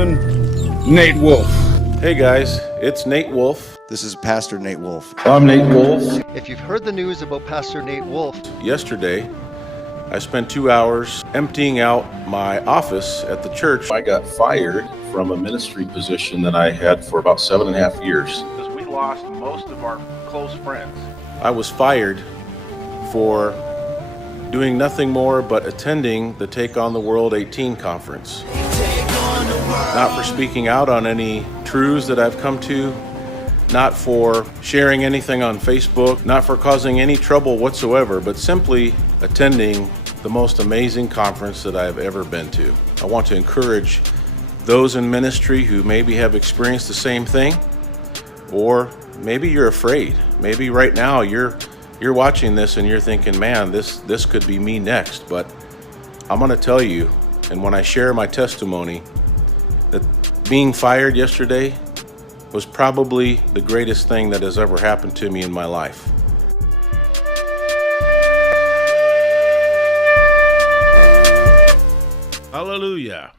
gentlemen, Nate Wolf. Hey guys, it's Nate Wolf. This is Pastor Nate Wolf. I'm Nate Wolf. If you've heard the news about Pastor Nate Wolf, Yesterday, I spent 2 hours emptying out my office at the church. I got fired from a ministry position that I had for about 7.5 years. Because we lost most of our close friends. I was fired for doing nothing more but attending the Take on the World 18 conference. Not for speaking out on any truths that I've come to, not for sharing anything on Facebook, not for causing any trouble whatsoever, but simply attending the most amazing conference that I've ever been to. I want to encourage those in ministry who maybe have experienced the same thing, or maybe you're afraid. Maybe right now you're watching this and you're thinking, man, this could be me next. But I'm gonna tell you, and when I share my testimony, that being fired yesterday was probably the greatest thing that has ever happened to me in my life. Hallelujah.